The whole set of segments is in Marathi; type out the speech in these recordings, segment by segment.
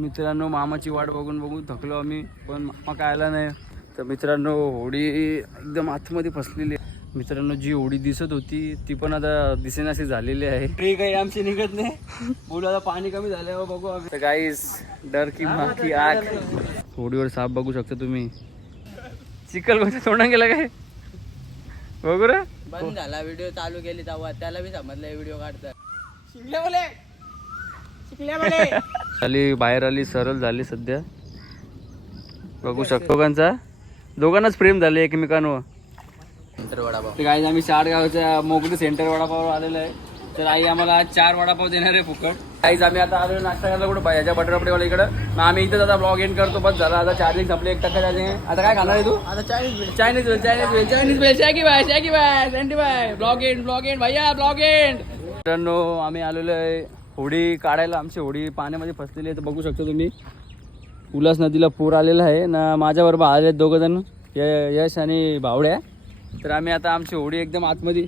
मित्रांनो मामाची वाट बघून बघून थकलो आम्ही, पण मामा काय आला नाही. तर मित्रांनो होडी एकदम आतमध्ये फसलेली आहे. मित्रांनो जी होडी दिसत होती ती पण आता दिसेनाशी झालेली आहे. ट्री काही आमची निघत नाही. बोलू आता पाणी कमी झाल्यावर बघू आम्ही. तर गाईस डर की माखी आग. होडीवर साप बघू शकता तुम्ही. चिखल कोणत्या तोंडात गेला काय बघू रे. बंद झाला व्हिडिओ चालू केली तेव्हा त्याला बी समजलं व्हिडिओ काढतात. आली बाहेर आली सरळ झाली सध्या बघू शकतो. दोघांनाच प्रेम झाले एकमेकांवर. सेंटर वडापाव. तर काही आम्ही चाडगावच्या मोगली सेंटर वडापाववर आलेलो आहे. तर आई आम्हाला आज 4 वडापाव देणार आहे फुकट. काहीच आम्ही आता आलो नाश्ता करायला कुठं पाहिजे बटरपडेवाला इकडं. मग आम्ही इथं आता ब्लॉग एंड करतो. बस झाला आता चार्जिंग संपले 1% झाले. आता काय खाणार आहे तू? आता चायनीज चायनीज वेल शॅकी बाय सेंटी बाय. ब्लॉग एंड भैया ब्लॉग एंड. मित्रांनो आम्ही आलेलो आहे होडी काढायला. आमची होडी पाण्यामध्ये फसलेली आहे. तर बघू शकता तुम्ही उल्हास नदीला पूर आलेला आहे ना. माझ्याबरोबर आले 2 जण यश आणि भावड्या. तर आम्ही आता आमची होडी एकदम आतमध्ये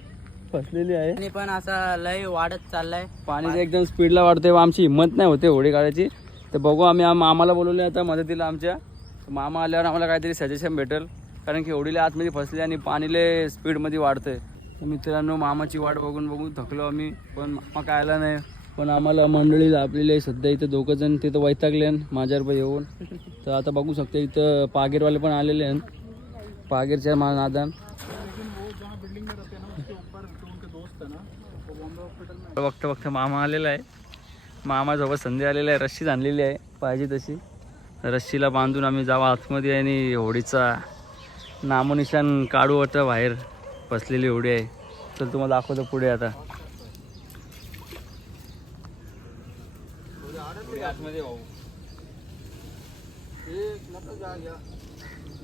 फसलेली आहे. आणि पण असा लय वाढत चाललाय पाणी एकदम स्पीडला वाढते. आमची हिंमत नाही होते होडी काढायची. तर बघू आम्ही मामाला बोलवले आता मदतीला आमच्या. मामा आल्यावर आम्हाला काहीतरी सजेशन भेटेल, कारण की होडीला आतमध्ये फसली आणि पाणीले स्पीडमध्ये वाढतंय. तर मित्रांनो मामाची वाट बघून बघून थकलो आम्ही, पण मामा काय आला नाही. पण आम्हाला मंडळी लाभलेली आहे सध्या इथं 2 जण. तिथं वैतागले माझ्यावर येऊन. तर आता बघू शकता इथं पागेरवाले पण आलेले आहेत. पागेरच्या नादान बघता मामा आलेला आहे. मामासोबत संधी आलेला आहे. रस्सी आणलेली आहे पाहिजे तशी. रस्सीला बांधून आम्ही जाऊ आतमध्ये आणि होडीचा नामोनिशान काढू वाटतं. बाहेर फसलेली होडी आहे. चल तुम्हाला दाखवतो पुढे. आता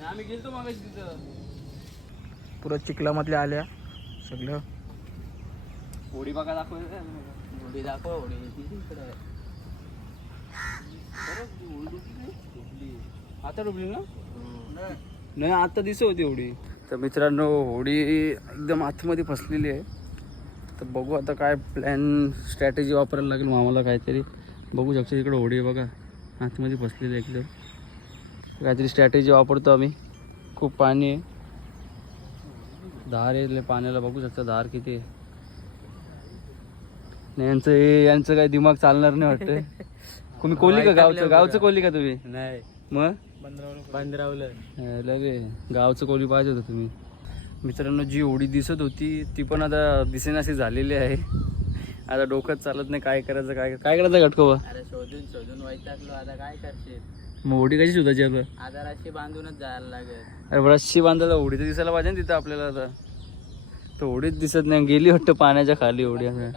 आम्ही गेलतो मागाशी तिथं. पुरं चिखलामधले आल्या सगळं. होडी बघा दाखव. होडी दाखव. आता डुबली ना? नाही आता दिसत होती होडी. तर मित्रांनो होडी एकदम आतमध्ये फसलेली आहे. तर बघू आता काय प्लॅन स्ट्रॅटेजी वापरायला लागेल आम्हाला काहीतरी. बघू शकतो इकडं होडी बघा आतमध्ये फसलेली आहे एकदम. काहीतरी स्ट्रॅटेजी वापरतो आम्ही. खूप पाणी आहे. धार आहे पाण्याला. बघू शकता धार किती आहे. नाही यांचं काही दिमाग चालणार नाही वाटतं. तुम्ही कोली का गावचं कोली का तुम्ही? नाही मग बंदरावलं लगे गावचं कोली पाहिजे होतं तुम्ही. मित्रांनो जी होडी दिसत होती ती पण आता दिसेनाशी झालेली आहे. आता डोकंच चालत नाही. काय करायचं काय करायचं घटकवा. अरे शोधून वैतागलो. आता काय करशील? मग होडी कशी शोधायची आता? आता रस्सी बांधूनच जायला लागेल. अरे रस्सी बांधायला होडी तर दिसायला पाहिजे ना तिथं आपल्याला. आता तर होडीच दिसत नाही. गेली वाटतं पाण्याच्या खाली होडी. असं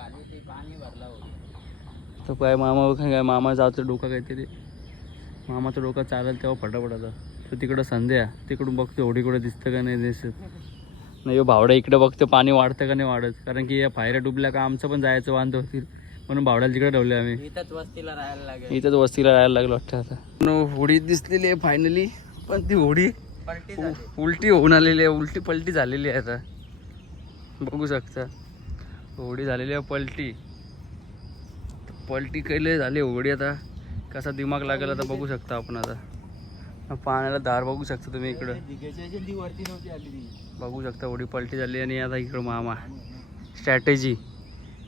पाणी भरला होतं. तर काय मामा जायचं डोका काहीतरी. मामाचं डोका चालेल तेव्हा फटाफट. आता तर तिकडं संध्या तिकडून बघतो होडी कुठं दिसतं का नाही दिसत नाही. भावड्या इकडे बघतो पाणी वाढतं का नाही वाढत. कारण की या फायऱ्या डुबल्या का आमचं पण जायचं वांद होतील, म्हणून भावड्याला तिकडे ठेवले आम्ही. इथंच वस्तीला राहायला लागेल. इथंच वस्तीला राहायला लागलो वाटतं. आता होडी दिसलेली आहे फायनली. पण ती होडी उलटी होऊन आलेली आहे. पलटी झालेली आहे. आता बघू शकता होडी झालेली आहे पलटी कैले झाली होडी. आता कसा दिमाग लागेल आता बघू शकता आपण. आता पाण्याला धार बघू शकता तुम्ही इकडं. बघू शकता होडी पलटी झाली. आणि आता इकडं मामा स्ट्रॅटेजी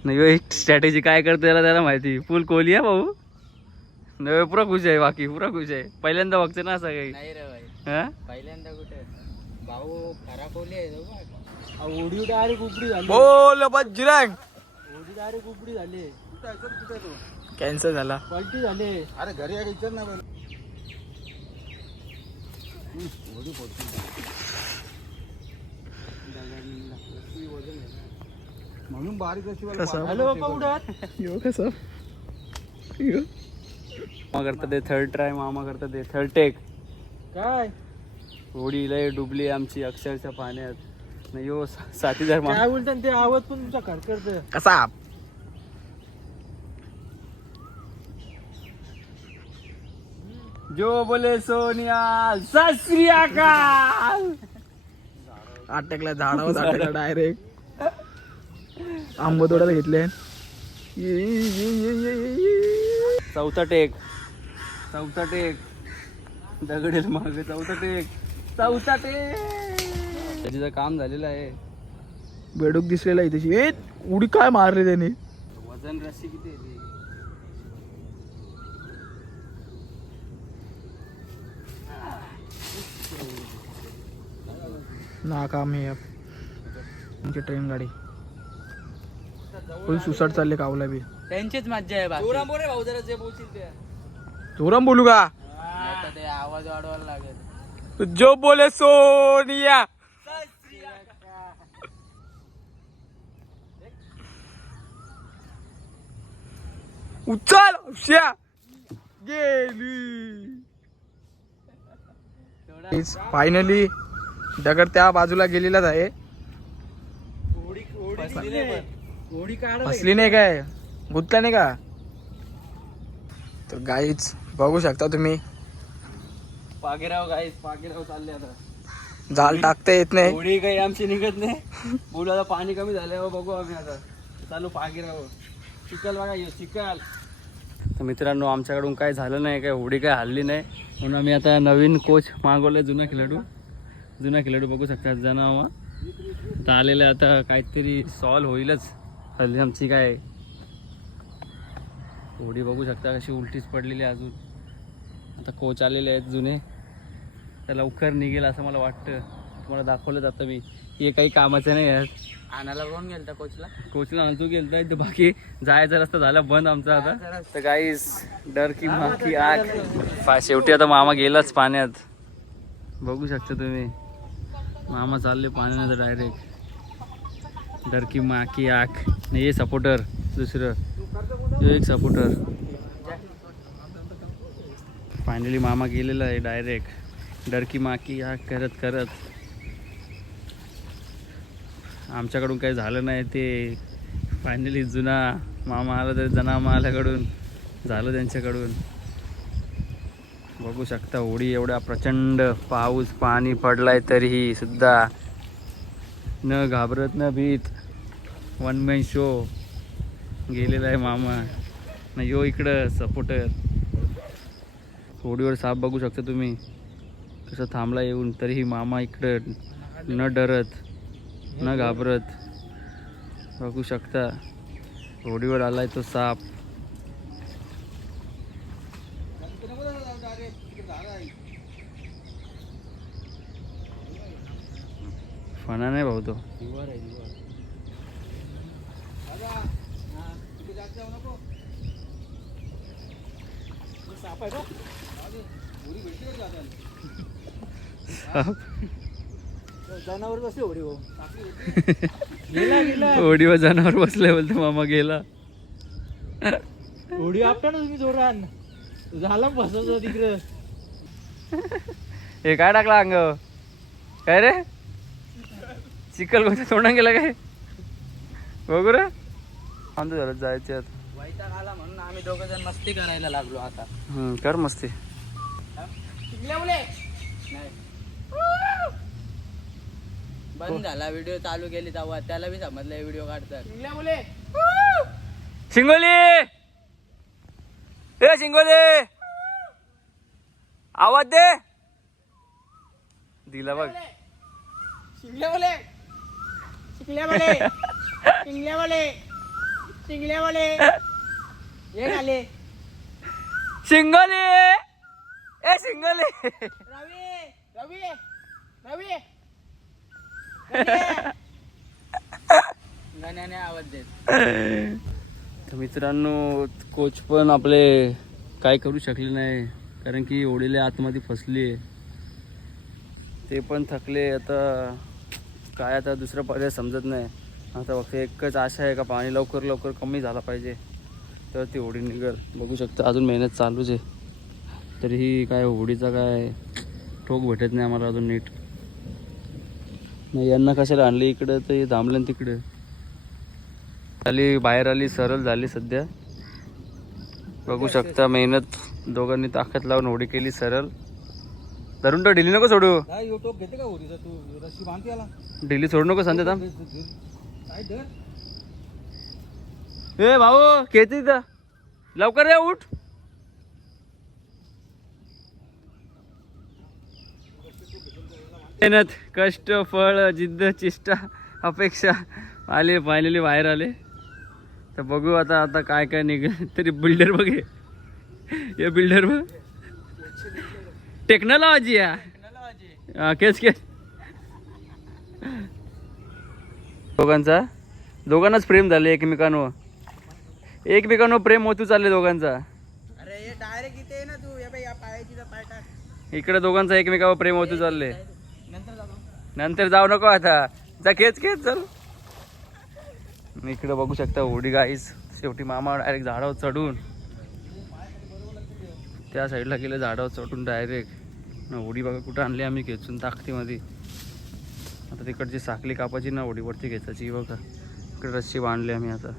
नाही. एक स्ट्रॅटेजी काय करतो त्याला माहिती. फुल कोहली आहे भाऊ. नाही पुरा खुश आहे. बाकी पुरा खुश आहे. पहिल्यांदा बघते ना असं काही. नाही रे भाई. हा पहिल्यांदा कुठे भाऊ खरा कोहली आहे. होडी डायरेक्ट उपडी झाली. बोल बजरंग. होडी डायरेक्ट उपडी झाली. कॅन्सल झाला. पलटी झाली. अरे घरी आहे इतर ना म्हणून बारीक अशी हॅलो बाप्पा उडत. कसं मामा करतात ते थर्ड ट्राय. मामा करतात ते थर्ड टेक. काय होडी लय डुबली आमची अक्षरशः पाण्यात. नाही हो 7,000 काय बोलतात ते आवाज पण तुमचा खरखरत. कसा जो बोले सोनिया सत श्री अकाल. अटकला झाडावर अटकला डायरेक्ट. आंबो तोडायला घेतले. चौथा टेक. चौथा टेक दगडेल मागे चौथा टेक त्याचं काम झालेलं आहे. बेडूक दिसलेला आहे त्याची. ए उडी काय मारली त्याने. वजन रस्सी किती आहे ती? ना काम आहे तुमची ट्रेन गाडी फुल सुसाट चालले कावला बी. त्यांचीच मज्जा आहे बाकी. जोराम बोल रे भाऊ जरा जे बोलशील ते. जोराम बोलू का. आता ते आवाज वाढवायला लागेल. जो बोले सोनिया. उचल श्या गेली. फायनली दगड त्या बाजूला गेलेलाच आहे. फसली नाही काय गुंतला नाही का. तर गाईच बघू शकता तुम्ही पागेराव गाईस पागेराव चालले आता. जाल टाकता येत नाही. होडी काही आमची निघत नाही. बोलू आता पाणी कमी झाल्यावर बघू आम्ही आता चालू पागेराव. चिखल बघा चिखल. तर मित्रांनो आमच्याकडून काय झालं नाही काय होडी काय हल्ली नाही म्हणून आम्ही आता नवीन कोच मागवले. जुना खिलाडू बघू शकता जनावा तर आलेलं आता काहीतरी सॉल्व होईलच. हल्ली आमची काय होडी बघू शकता कशी उलटीच पडलेली अजून. आता कोच आलेले आहेत जुने तर लवकर निघेल असं मला वाटतं. तुम्हाला दाखवलं जातं मी हे काही कामाचं नाही आहे. आणायला कोण गेलता कोचला. कोचला आणतो गेलता तर बाकी जायचा रस्ता झाला बंद आमचा आता. तर गाईस डर की माकी आग. शेवटी आता मामा गेलाच पाण्यात. बघू शकता तुम्ही मामा चालले पाण्यात डायरेक्ट. डर की माकी आग. नाही हे सपोर्टर दुसरं हे एक सपोर्टर. फायनली मामा गेलेला आहे डायरेक्ट डर की माकी आग करत करत. आमच्याकडून काही झालं नाही ते फायनली जुना मामा आला तर जना माल्याकडून झालं त्यांच्याकडून. बघू शकता होडी एवढा प्रचंड पाऊस पाणी पडलाय तरीही सुद्धा न घाबरत न भीत वन मॅन शो गेलेला आहे मामा. न यो इकडं सपोर्टर. होडीवर साप बघू शकता तुम्ही कसं थांबला येऊन तरीही मामा इकडं न डरत न घाबरत. बघू शकता होडीवर आलाय तो साप. फणा नाही भाऊ तो. जनावर कसे होडी हो. होडीवर जनावर बसलाय बोलतो मामा गेला. होडी आपटा ना तुम्ही जोरान झाला बसवतो तिकडं. हे काय टाकला अंग काय रे चिखल कोणत्या तोंडान गेला काय बघू रे. आमचं झालं जायचे आता. वैताग आला म्हणून आम्ही दोघं जण मस्ती करायला लागलो आता. कर मस्ती. बंद झाला व्हिडिओ चालू केली तेव्हा त्याला बी समजलं व्हिडिओ काढतात. शिंगोली ए शिंगोली आवाज दे. दिला बघ. शिंगोली ए शिंगोली. गाण्याने आवाज देत. तर मित्रांनो कोच पण आपले काय करू शकले नाही कारण की होडीले आतमध्ये फसली. ते पण थकले. आता काय आता दुसरा पर्याय समजत नाही. आता फक्त एकच आशा आहे का पाणी लवकर लवकर कमी झाला पाहिजे तर ती होडी निघेल. बघू शकता अजून मेहनत चालूच आहे तरीही काय होडीचा काय ठोक भेटत नाही आम्हाला अजून नीट. नाही यांना कशाला आणले इकडं तर हे थांबलं तिकडं. आली बाहेर आली सरळ झाली सध्या. बघू शकता मेहनत दोघांनी ताकद लावून होडी केली सरळ. धरून तर ढिली नको सोडू. टोक घेते का होडीचा तू रस्सी बांधते याला. ढिली सोडू नको सांगते थांब. काय धर. ए भाऊ खेती तर लवकर या उठ. मेहनत कष्ट फळ जिद्द चेष्टा अपेक्षा आले फायनली बाहेर आले. तर बघू आता काय काय निघेल. तरी बिल्डर बघे हे बिल्डर बघ टेक्नॉलॉजी केस दोघांनाच प्रेम झाले एकमेकांवर प्रेम होतू चालले दोघांचा. अरे हे डायरेक्ट इथे आहे ना तू या पायाची पाय टाक. इकडे दोघांचा एकमेकावर प्रेम होतू चालले. नंतर जातो. नंतर जाऊ नको आता जा खेच चल. इकडे बघू शकता होडी गाईस. शेवटी मामा डायरेक्ट झाडावर चढून त्या साईडला गेले झाडावर चढून डायरेक्ट होडी बघा कुठं आणली आम्ही खेचून ताकदीमध्ये. आता तिकडची साखली कापायची ना होडीवरती खेचायची बघा. इकडे रस्सी बांधली आम्ही. आता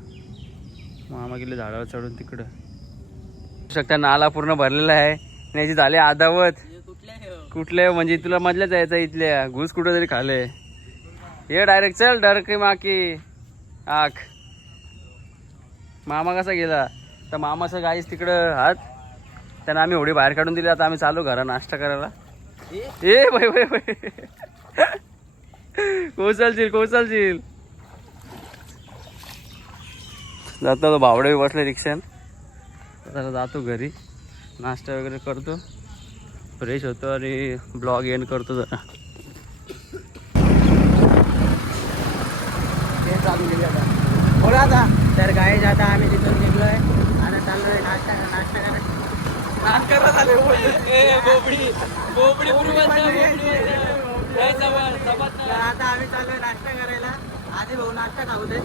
मामा गेले झाडावर चढून तिकडं. बघू शकता नाला पूर्ण भरलेला आहे आणि याची झाले आदावत. कुठले म्हणजे तुला मधल्याच यायचा इथल्या घुस कुठं तरी खाले. हे डायरेक्ट चल डरकी माकी आख. मामा कसा गेला तर मामाचा गाईस तिकडं हात त्यांना आम्ही होडी बाहेर काढून दिली. आता आम्ही चालू घरा नाश्ता करायला. ए बाई बाई बाई कोसलशील जातो तो भावडे बसले रिक्षान. जरा जातो घरी नाश्ता वगैरे करतो फ्रेश होतो आणि ब्लॉग एंड करतो जरा. चालू केली आता बोला आता. तर गाय आता आम्ही तिथून निघलोय. आता चाललोय नाश्ता करायला. आता आम्ही चाललोय नाश्ता करायला. आधी भाऊ नाश्ता खाऊ दे.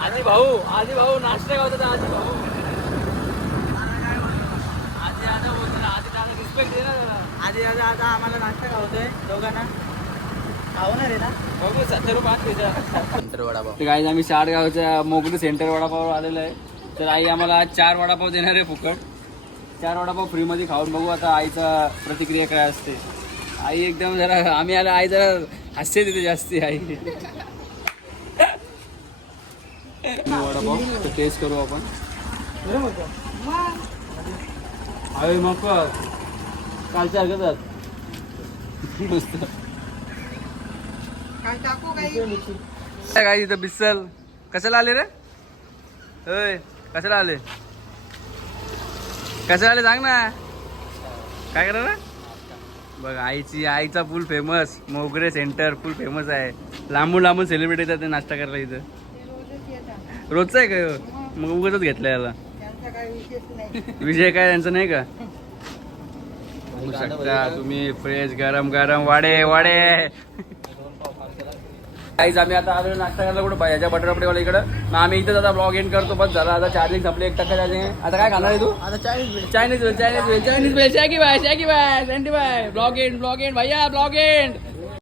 आजी भाऊ नाश्ता खावतात. आजी भाऊ आजी बोलतो ना. आजी रिस्पेक्ट दे ना जरा. आधी आता आम्हाला नाश्ता खावतोय दोघांना. खावणार आहे ना. बघू 70 रुपये नंतर वडापाव. तर गाईज आम्ही शाडगावच्या मोगरी सेंटर वडापाव आलेलो आहे. तर आई आम्हाला 4 वडापाव देणार आहे फुकट. 4 वडापाव फ्रीमध्ये खाऊन बघू आता आईचा प्रतिक्रिया काय असते. आई एकदम जरा आम्ही आला आई जरा हास्य देते जास्ती आई. वडापाव तर टेस्ट करू आपण. आई मग कालच्या हरकतात मस्त काय टाकू काही. काय इथं बिस्सल कशाला आले रे. होय कशाला आले सांग ना. काय करा ना. बघ आईचा फुल फेमस मोगरे सेंटर फुल फेमस आहे. लांबून सेलिब्रिटी येतात ते नाश्ता करायला इथं. रोजचा आहे का मग उगाचच घेतलं याला. विषय काय त्यांचा नाही का. बघू शकता तुम्ही फ्रेश गरम वाडे काहीच. आम्ही आता आलो नाश्ता करायला कुठं याच्या बटरपडेवाला इकडं. मग आम्ही इथंच आता ब्लॉग एंड करतो. बस झाला आता चार्जिंग संपले 1% चार्जिंग आहे. आता काय खाणार आहे तू. आता चायनीज ब्लॉग एंड भैया ब्लॉग एंड